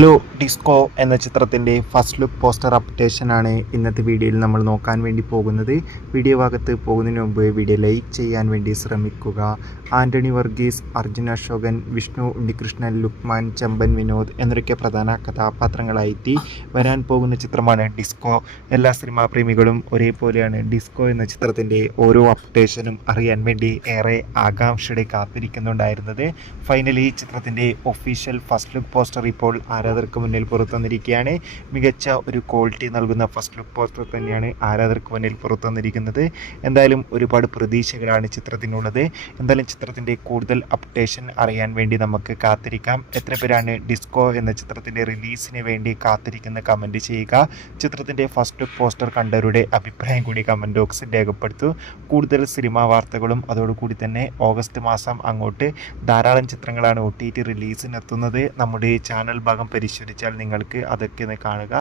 Hello disco എന്ന ചിത്രത്തിൻ്റെ first look poster അപ്ഡേഷനാണ് ഇന്നത്തെ വീഡിയോയിൽ നമ്മൾ നോക്കാൻ വേണ്ടി പോകുന്നത്. വീഡിയോ ഭാഗത്ത് പോകുന്നതിന് മുമ്പ് വീഡിയോ ലൈക്ക് ചെയ്യാൻ വേണ്ടി ശ്രമിക്കുക. ആൻ്റണി വർഗീസ്, അർജുൻ അശോകൻ, വിഷ്ണു ഉണ്ണികൃഷ്ണൻ, ലുക്മാൻ, ചമ്പൻ വിനോദ് എന്നൊക്കെ പ്രധാന കഥാപാത്രങ്ങളായി വരാൻ പോകുന്ന ചിത്രമാണ് ഡിസ്കോ. എല്ലാ സിനിമാ പ്രേമികളും ഒരേപോലെയാണ് ഡിസ്കോ എന്ന ചിത്രത്തിൻ്റെ ഓരോ അപ്ഡേഷനും അറിയാൻ വേണ്ടി ഏറെ ആകാംക്ഷയോടെ കാത്തിരിക്കുന്നുണ്ടായിരുന്നത്. ഫൈനലി ചിത്രത്തിൻ്റെ ഒഫീഷ്യൽ ഫസ്റ്റ് ലുക്ക് പോസ്റ്റർ ഇപ്പോൾ ആരാധകർക്ക് മുന്നിൽ പുറത്തുവന്നിരിക്കുകയാണ്. മികച്ച ഒരു ക്വാളിറ്റി നൽകുന്ന ഫസ്റ്റ് ലുക്ക് പോസ്റ്റർ തന്നെയാണ് ആരാധകർക്ക് മുന്നിൽ പുറത്തുവന്നിരിക്കുന്നത്. എന്തായാലും ഒരുപാട് പ്രതീക്ഷകളാണ് ചിത്രത്തിനുള്ളത്. എന്തായാലും ചിത്രത്തിൻ്റെ കൂടുതൽ അപ്ഡേഷൻ അറിയാൻ വേണ്ടി നമുക്ക് കാത്തിരിക്കാം. എത്ര പേരാണ് ഡിസ്കോ എന്ന ചിത്രത്തിൻ്റെ റിലീസിന് വേണ്ടി കാത്തിരിക്കുന്ന കമൻറ്റ് ചെയ്യുക. ചിത്രത്തിൻ്റെ ഫസ്റ്റ് ലുക്ക് പോസ്റ്റർ കണ്ടവരുടെ അഭിപ്രായം കൂടി കമൻറ്റ് ബോക്സിൽ രേഖപ്പെടുത്തു. കൂടുതൽ സിനിമാ വാർത്തകളും അതോടുകൂടി തന്നെ ഓഗസ്റ്റ് മാസം അങ്ങോട്ട് ധാരാളം ചിത്രങ്ങളാണ് OTT റിലീസിനെത്തുന്നത്. നമ്മുടെ ചാനൽ ഭാഗം പരിശോധിച്ചാൽ നിങ്ങൾക്ക് അതൊക്കെ കാണുക.